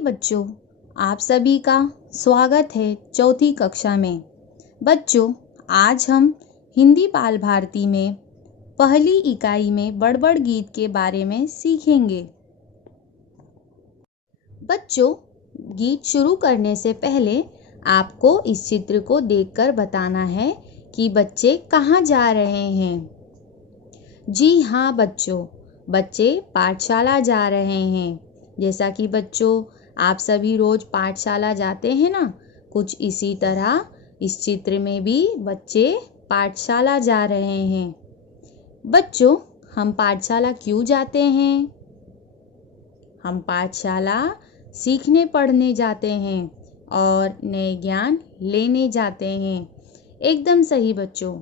बच्चों, आप सभी का स्वागत है चौथी कक्षा में। बच्चों, आज हम हिंदी बाल भारती में पहली इकाई में बड़बड़ गीत के बारे में सीखेंगे। बच्चों, गीत शुरू करने से पहले आपको इस चित्र को देखकर बताना है कि बच्चे कहाँ जा रहे हैं। जी हाँ बच्चों, बच्चे पाठशाला जा रहे हैं। जैसा कि बच्चों आप सभी रोज पाठशाला जाते हैं ना, कुछ इसी तरह इस चित्र में भी बच्चे पाठशाला जा रहे हैं। बच्चों, हम पाठशाला क्यों जाते हैं? हम पाठशाला सीखने पढ़ने जाते हैं और नए ज्ञान लेने जाते हैं। एकदम सही बच्चों।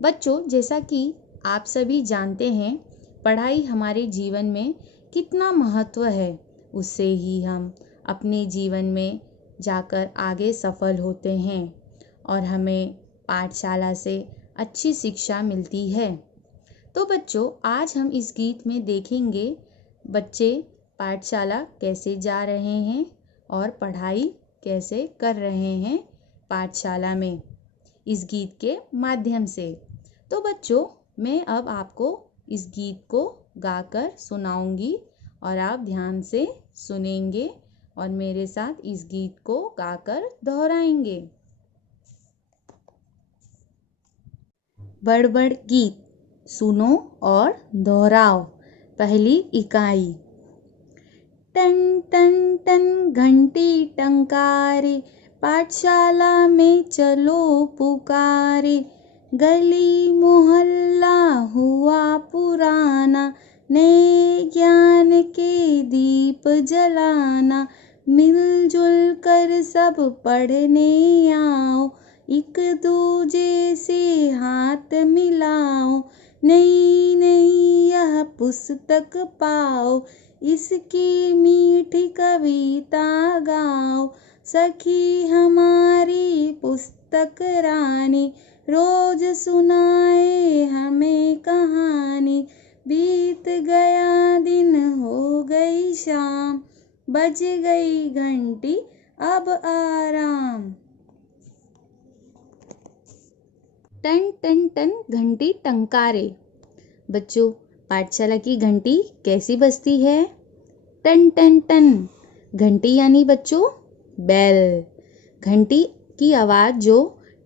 बच्चों, जैसा कि आप सभी जानते हैं, पढ़ाई हमारे जीवन में कितना महत्व है। उससे ही हम अपने जीवन में जाकर आगे सफल होते हैं और हमें पाठशाला से अच्छी शिक्षा मिलती है। तो बच्चों, आज हम इस गीत में देखेंगे बच्चे पाठशाला कैसे जा रहे हैं और पढ़ाई कैसे कर रहे हैं पाठशाला में, इस गीत के माध्यम से। तो बच्चों, मैं अब आपको इस गीत को गाकर सुनाऊंगी और आप ध्यान से सुनेंगे और मेरे साथ इस गीत को गाकर दोहराएंगे। बड़बड़ गीत सुनो और दोहराओ। पहली इकाई। टन टन टन घंटी टंकारे, पाठशाला में चलो पुकारे। गली मोहल्ला हुआ पुराना, नए ज्ञान के दीप जलाना। मिलजुल कर सब पढ़ने आओ, एक दूजे से हाथ मिलाओ। नई नई यह पुस्तक पाओ, इसकी मीठी कविता गाओ। सखी हमारी पुस्तक रानी, रोज सुनाए हमें कहानी। बीत गया दिन हो गई शाम, बज गई घंटी अब आराम। टन टन टन घंटी टंकारे। बच्चों, पाठशाला की घंटी कैसी बजती है? टन टन टन। घंटी यानी बच्चों बेल। घंटी की आवाज़ जो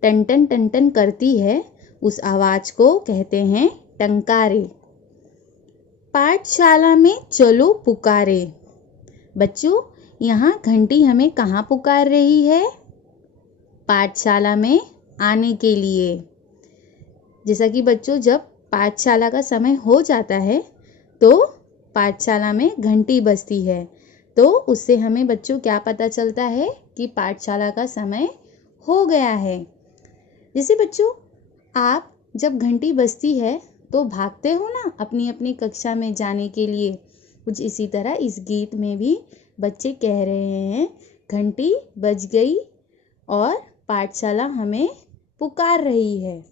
टन टन टन टन करती है, उस आवाज़ को कहते हैं टंकारे। पाठशाला में चलो पुकारे। बच्चों, यहाँ घंटी हमें कहाँ पुकार रही है? पाठशाला में आने के लिए। जैसा कि बच्चों जब पाठशाला का समय हो जाता है तो पाठशाला में घंटी बजती है, तो उससे हमें बच्चों क्या पता चलता है कि पाठशाला का समय हो गया है। जैसे बच्चों आप जब घंटी बजती है तो भागते हो ना अपनी अपनी कक्षा में जाने के लिए। कुछ इसी तरह इस गीत में भी बच्चे कह रहे हैं घंटी बज गई और पाठशाला हमें पुकार रही है।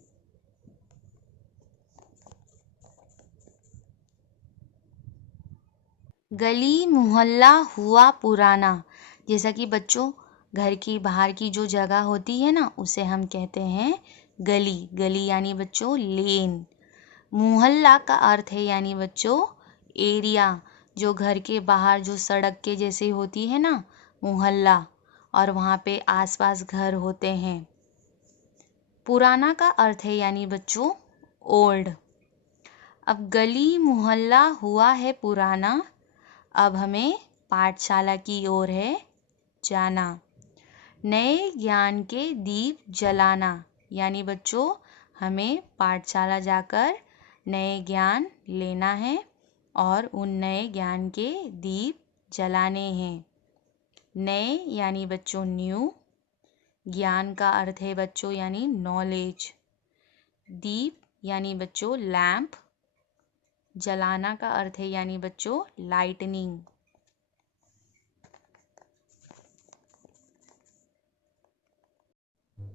गली मोहल्ला हुआ पुराना। जैसा कि बच्चों घर की बाहर की जो जगह होती है ना, उसे हम कहते हैं गली। गली यानी बच्चों लेन। मोहल्ला का अर्थ है यानी बच्चों एरिया, जो घर के बाहर जो सड़क के जैसे होती है ना, मोहल्ला, और वहाँ पे आसपास घर होते हैं। पुराना का अर्थ है यानी बच्चों ओल्ड। अब गली मोहल्ला हुआ है पुराना, अब हमें पाठशाला की ओर है जाना। नए ज्ञान के दीप जलाना, यानी बच्चों हमें पाठशाला जाकर नए ज्ञान लेना है और उन नए ज्ञान के दीप जलाने हैं। नए यानी बच्चों न्यू, ज्ञान का अर्थ है बच्चों यानी नॉलेज, दीप यानी बच्चों लैंप, जलाना का अर्थ है यानी बच्चों लाइटनिंग।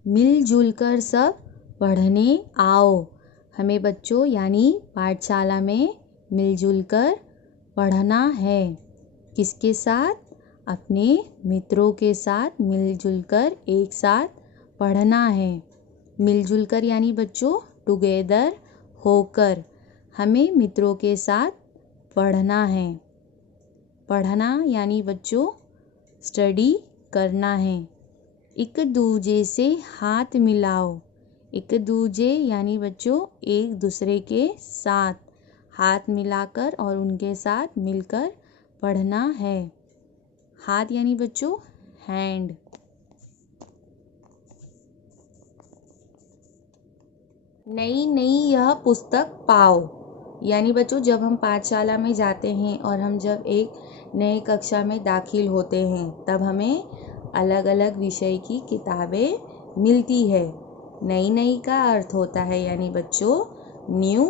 मिलजुल कर सब पढ़ने आओ। हमें बच्चों यानी पाठशाला में मिलजुल कर पढ़ना है। किसके साथ? अपने मित्रों के साथ मिलजुल कर एक साथ पढ़ना है। मिलजुल कर यानी बच्चों टुगेदर होकर हमें मित्रों के साथ पढ़ना है। पढ़ना यानी बच्चों स्टडी करना है। एक दूजे से हाथ मिलाओ। एक दूजे यानी बच्चों एक दूसरे के साथ हाथ मिलाकर और उनके साथ मिलकर पढ़ना है। हाथ यानी बच्चों हैंड। नई नई यह पुस्तक पाओ यानी बच्चों जब हम पाठशाला में जाते हैं और हम जब एक नए कक्षा में दाखिल होते हैं तब हमें अलग अलग विषय की किताबें मिलती है। नई नई का अर्थ होता है यानी बच्चों न्यू।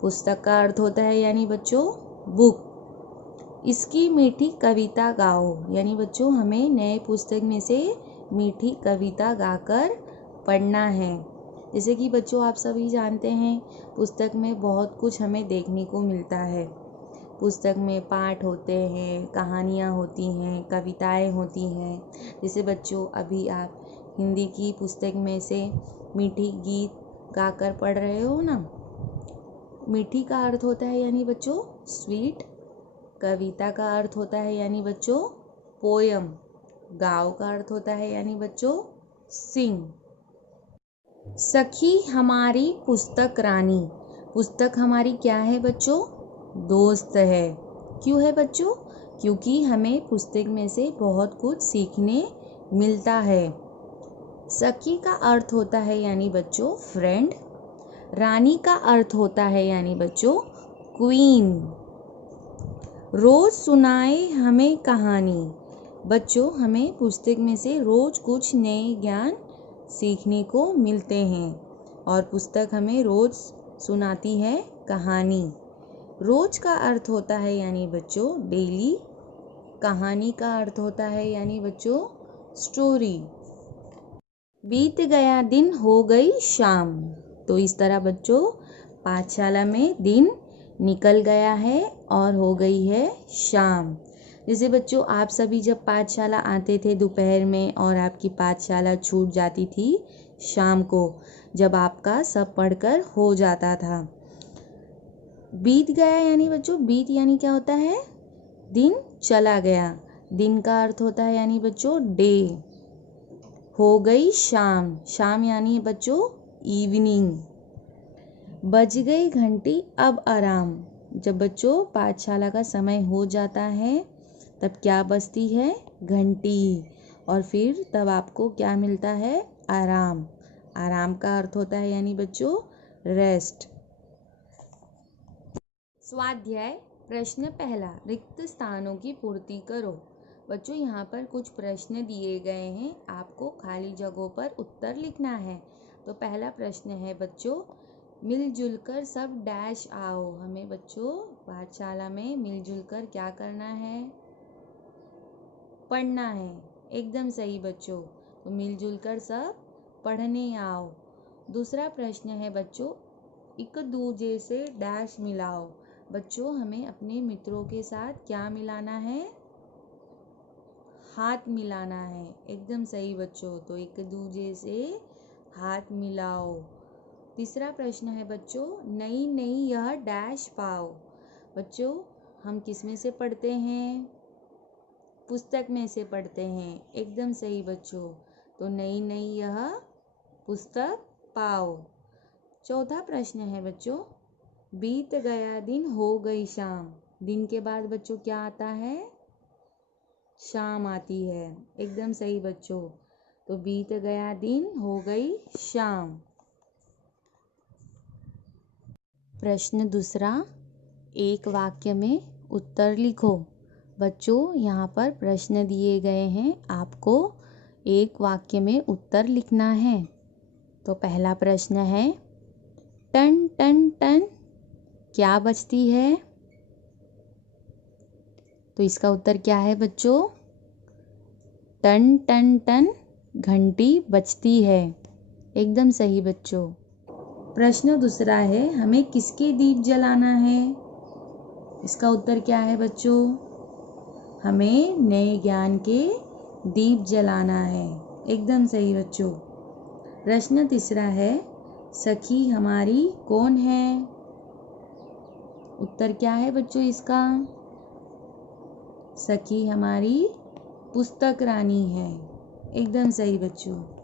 पुस्तक का अर्थ होता है यानी बच्चों बुक। इसकी मीठी कविता गाओ यानी बच्चों हमें नए पुस्तक में से मीठी कविता गाकर पढ़ना है। जैसे कि बच्चों आप सभी जानते हैं पुस्तक में बहुत कुछ हमें देखने को मिलता है। पुस्तक में पाठ होते हैं, कहानियाँ होती हैं, कविताएं होती हैं। जैसे बच्चों अभी आप हिंदी की पुस्तक में से मीठी गीत गाकर पढ़ रहे हो ना। मीठी का अर्थ होता है यानी बच्चों स्वीट। कविता का अर्थ होता है यानी बच्चों पोयम। गाओ का अर्थ होता है यानी बच्चों सिंग। सखी हमारी पुस्तक रानी। पुस्तक हमारी क्या है बच्चों? दोस्त है। क्यों है बच्चों? क्योंकि हमें पुस्तक में से बहुत कुछ सीखने मिलता है। सखी का अर्थ होता है यानी बच्चों फ्रेंड। रानी का अर्थ होता है यानी बच्चों क्वीन। रोज सुनाए हमें कहानी। बच्चों हमें पुस्तक में से रोज कुछ नए ज्ञान सीखने को मिलते हैं और पुस्तक हमें रोज सुनाती है कहानी। रोज का अर्थ होता है यानी बच्चों डेली। कहानी का अर्थ होता है यानी बच्चों स्टोरी। बीत गया दिन हो गई शाम। तो इस तरह बच्चों पाठशाला में दिन निकल गया है और हो गई है शाम। जैसे बच्चों आप सभी जब पाठशाला आते थे दोपहर में और आपकी पाठशाला छूट जाती थी शाम को, जब आपका सब पढ़कर हो जाता था। बीत गया यानी बच्चों बीत यानी क्या होता है? दिन चला गया। दिन का अर्थ होता है यानी बच्चों डे। हो गई शाम। शाम यानी बच्चों इवनिंग। बज गई घंटी अब आराम। जब बच्चों पाठशाला का समय हो जाता है तब क्या बजती है? घंटी। और फिर तब आपको क्या मिलता है? आराम। आराम का अर्थ होता है यानी बच्चों रेस्ट। स्वाध्याय प्रश्न पहला, रिक्त स्थानों की पूर्ति करो। बच्चों यहाँ पर कुछ प्रश्न दिए गए हैं, आपको खाली जगहों पर उत्तर लिखना है। तो पहला प्रश्न है बच्चों, मिलजुल कर सब डैश आओ। हमें बच्चों पाठशाला में मिलजुल कर क्या करना है? पढ़ना है। एकदम सही बच्चों। तो मिलजुल कर सब पढ़ने आओ। दूसरा प्रश्न है बच्चों, एक दूजे से डैश मिलाओ। बच्चों हमें अपने मित्रों के साथ क्या मिलाना है? हाथ मिलाना है। एकदम सही बच्चों। तो एक दूजे से हाथ मिलाओ। तीसरा प्रश्न है बच्चों, नई नई यह डैश पाओ। बच्चों हम किस में से पढ़ते हैं? पुस्तक में से पढ़ते हैं। एकदम सही बच्चों। तो नई नई यह पुस्तक पाओ। चौथा प्रश्न है बच्चों, बीत गया दिन हो गई शाम। दिन के बाद बच्चों क्या आता है? शाम आती है। एकदम सही बच्चों। तो बीत गया दिन हो गई शाम। प्रश्न दूसरा, एक वाक्य में उत्तर लिखो। बच्चों यहाँ पर प्रश्न दिए गए हैं, आपको एक वाक्य में उत्तर लिखना है। तो पहला प्रश्न है, टन टन टन क्या बजती है? तो इसका उत्तर क्या है बच्चों? टन टन टन घंटी बजती है। एकदम सही बच्चों। प्रश्न दूसरा है, हमें किसके दीप जलाना है? इसका उत्तर क्या है बच्चों? हमें नए ज्ञान के दीप जलाना है। एकदम सही बच्चों। प्रश्न तीसरा है, सखी हमारी कौन है? उत्तर क्या है बच्चों इसका? सखी हमारी पुस्तक रानी है। एकदम सही बच्चों।